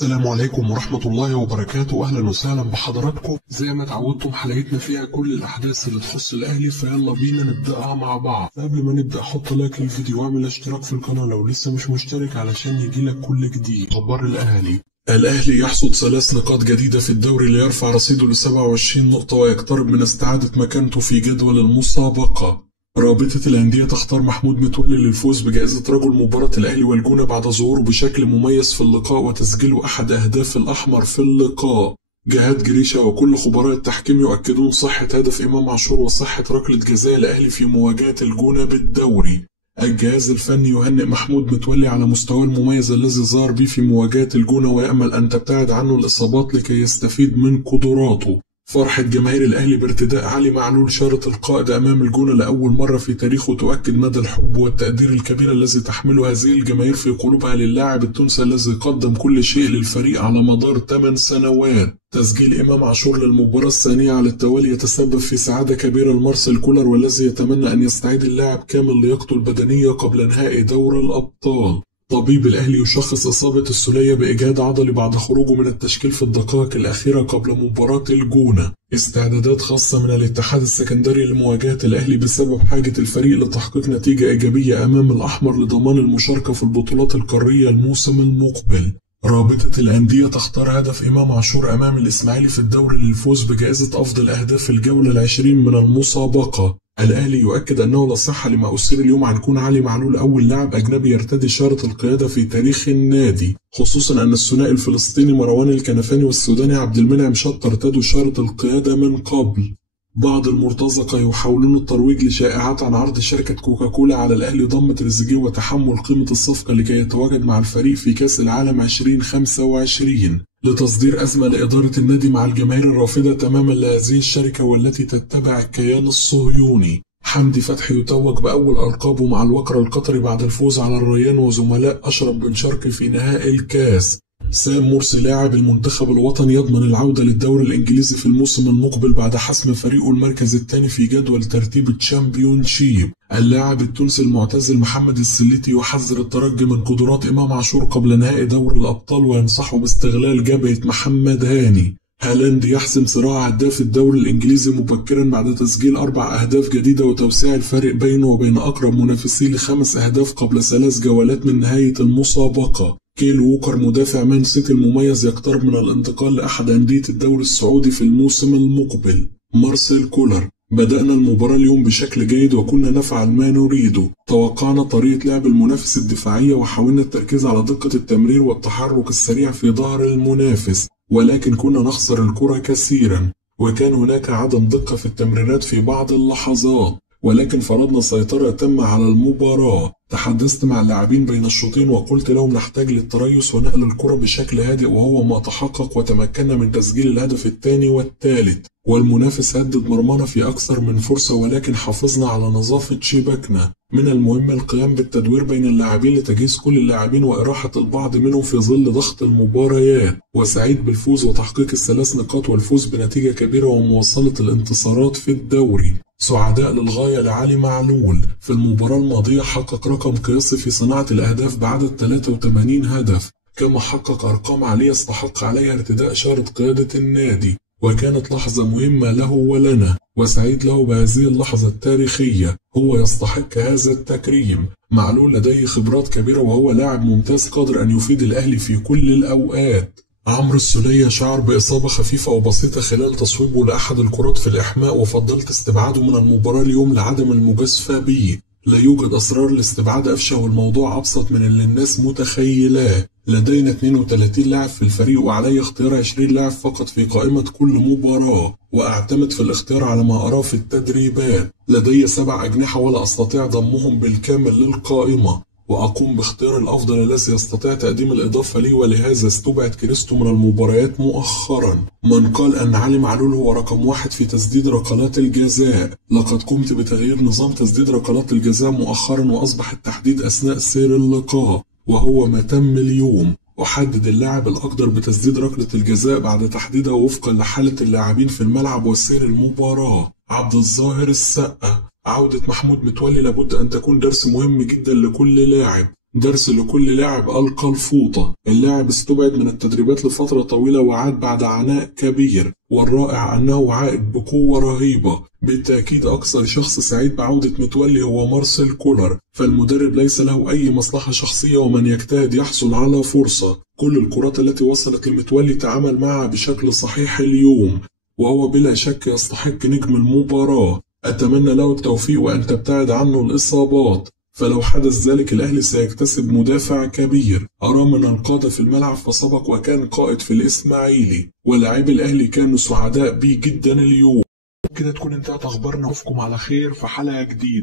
السلام عليكم ورحمة الله وبركاته. أهلا وسهلا بحضراتكم. زي ما اتعودتم حلقتنا فيها كل الأحداث اللي تخص الأهلي، فيلا بينا نبدأها مع بعض. قبل ما نبدأ حط لايك للفيديو واعمل اشتراك في القناة لو لسه مش مشترك علشان يجيلك كل جديد. خبر الأهلي يحصد 3 نقاط جديدة في الدوري ليرفع رصيده ل 27 نقطة ويقترب من استعادة مكانته في جدول المسابقة. رابطة الأندية تختار محمود متولي للفوز بجائزة رجل مباراة الأهلي والجونة بعد ظهوره بشكل مميز في اللقاء وتسجيله أحد أهداف الأحمر في اللقاء. جهاد جريشة وكل خبراء التحكيم يؤكدون صحة هدف إمام عاشور وصحة ركلة جزاء الأهلي في مواجهة الجونة بالدوري. الجهاز الفني يهنئ محمود متولي على مستواه المميز الذي ظهر به في مواجهة الجونة ويأمل أن تبتعد عنه الإصابات لكي يستفيد من قدراته. فرحة جماهير الأهلي بارتداء علي معلول شارة القائد أمام الجونة لأول مرة في تاريخه تؤكد مدى الحب والتقدير الكبير الذي تحمله هذه الجماهير في قلوبها للاعب التونسي الذي قدم كل شيء للفريق على مدار 8 سنوات. تسجيل إمام عاشور للمباراة الثانية على التوالي يتسبب في سعادة كبيرة لمارسيل كولر، والذي يتمنى أن يستعيد اللاعب كامل لياقته البدنية قبل نهائي دوري الأبطال. طبيب الأهلي يشخص إصابة السولية بإجهاد عضلي بعد خروجه من التشكيل في الدقائق الأخيرة قبل مباراة الجونة. استعدادات خاصة من الاتحاد السكندري لمواجهة الأهلي بسبب حاجة الفريق لتحقيق نتيجة إيجابية أمام الأحمر لضمان المشاركة في البطولات القارية الموسم المقبل. رابطة الأندية تختار هدف إمام عاشور أمام الإسماعيلي في الدوري للفوز بجائزة أفضل أهداف الجولة ال20 من المسابقة. الأهلي يؤكد أنه لا صحة لما أثير اليوم عن كون علي معلول أول لاعب أجنبي يرتدي شارة القيادة في تاريخ النادي، خصوصا أن الثنائي الفلسطيني مروان الكنفاني والسوداني عبد المنعم شط ارتدوا شارة القيادة من قبل. بعض المرتزقة يحاولون الترويج لشائعات عن عرض شركة كوكاكولا على الأهلي ضم تريزيجيه وتحمل قيمة الصفقة لكي يتواجد مع الفريق في كأس العالم 2025 لتصدير أزمة لإدارة النادي مع الجماهير الرافضة تماما لهذه الشركة والتي تتبع الكيان الصهيوني. حمدي فتحي يتوج بأول ألقابه مع الوكر القطري بعد الفوز على الريان وزملاء أشرف بن شرقي في نهائي الكاس. سام مرسي لاعب المنتخب الوطني يضمن العودة للدوري الإنجليزي في الموسم المقبل بعد حسم فريقه المركز الثاني في جدول ترتيب الشامبيونشيب. اللاعب التونسي المعتزل محمد السليتي يحذر الترجي من قدرات إمام عاشور قبل نهائي دوري الأبطال وينصحه باستغلال جبهة محمد هاني. هالاند يحسم صراع هداف الدوري الإنجليزي مبكرا بعد تسجيل 4 أهداف جديدة وتوسيع الفارق بينه وبين أقرب منافسيه ل5 أهداف قبل 3 جولات من نهاية المسابقة. كيل ووكر مدافع مان سيتي المميز يقترب من الانتقال لأحد أندية الدوري السعودي في الموسم المقبل. مارسيل كولر: بدأنا المباراة اليوم بشكل جيد وكنا نفعل ما نريده. توقعنا طريقة لعب المنافس الدفاعية وحاولنا التركيز على دقة التمرير والتحرك السريع في ظهر المنافس، ولكن كنا نخسر الكرة كثيرا وكان هناك عدم دقة في التمريرات في بعض اللحظات، ولكن فرضنا سيطرة تامة على المباراة. تحدثت مع اللاعبين بين الشوطين وقلت لهم نحتاج للتريث ونقل الكرة بشكل هادئ، وهو ما تحقق وتمكنا من تسجيل الهدف الثاني والثالث، والمنافس هدد مرمانا في أكثر من فرصة ولكن حافظنا على نظافة شباكنا. من المهم القيام بالتدوير بين اللاعبين لتجهيز كل اللاعبين وإراحة البعض منهم في ظل ضغط المباريات، وسعيد بالفوز وتحقيق ال3 نقاط والفوز بنتيجة كبيرة ومواصلة الانتصارات في الدوري. سعداء للغاية لعلي معلول. في المباراة الماضية حقق رقم قياسي في صناعة الأهداف بعدد 83 هدف، كما حقق أرقام عالية استحق عليها ارتداء شارة قيادة النادي، وكانت لحظة مهمة له ولنا وسعيد له بهذه اللحظة التاريخية. هو يستحق هذا التكريم. معلول لديه خبرات كبيرة وهو لاعب ممتاز قادر أن يفيد الأهلي في كل الأوقات. عمرو السولية شعر بإصابة خفيفة وبسيطة خلال تصويبه لأحد الكرات في الإحماء وفضلت استبعاده من المباراة اليوم لعدم المجازفة به. لا يوجد أسرار لاستبعاد أفشة والموضوع أبسط من اللي الناس متخيلاه. لدينا 32 لاعب في الفريق وعلي اختيار 20 لاعب فقط في قائمة كل مباراة، وأعتمد في الاختيار على ما أراه في التدريبات. لدي 7 أجنحة ولا أستطيع ضمهم بالكامل للقائمة، وأقوم باختيار الأفضل الذي يستطيع تقديم الإضافة لي، ولهذا استبعد كريستو من المباريات مؤخرا. من قال أن علي معلول هو رقم 1 في تسديد ركلات الجزاء؟ لقد قمت بتغيير نظام تسديد ركلات الجزاء مؤخرا وأصبح التحديد أثناء سير اللقاء، وهو ما تم اليوم. أحدد اللاعب الأقدر بتسديد ركلة الجزاء بعد تحديدها وفقا لحالة اللاعبين في الملعب وسير المباراة. عبد الظاهر السقا: عودة محمود متولي لابد أن تكون درس مهم جدا لكل لاعب. درس لكل لاعب ألقى الفوطة. اللاعب استبعد من التدريبات لفترة طويلة وعاد بعد عناء كبير، والرائع أنه عائد بقوة رهيبة. بالتأكيد أكثر شخص سعيد بعودة متولي هو مارسيل كولر، فالمدرب ليس له أي مصلحة شخصية ومن يجتهد يحصل على فرصة. كل الكرات التي وصلت لمتولي تعامل معها بشكل صحيح اليوم، وهو بلا شك يستحق نجم المباراة. أتمنى له التوفيق وأن تبتعد عنه الإصابات، فلو حدث ذلك الأهلي سيكتسب مدافع كبير. أرى من القادة في الملعب فسبق وكان قائد في الإسماعيلي، ولاعبي الأهلي كانوا سعداء بيه جدا اليوم. كده تكون انتهت أخبارنا، نشوفكم على خير في حلقة جديدة.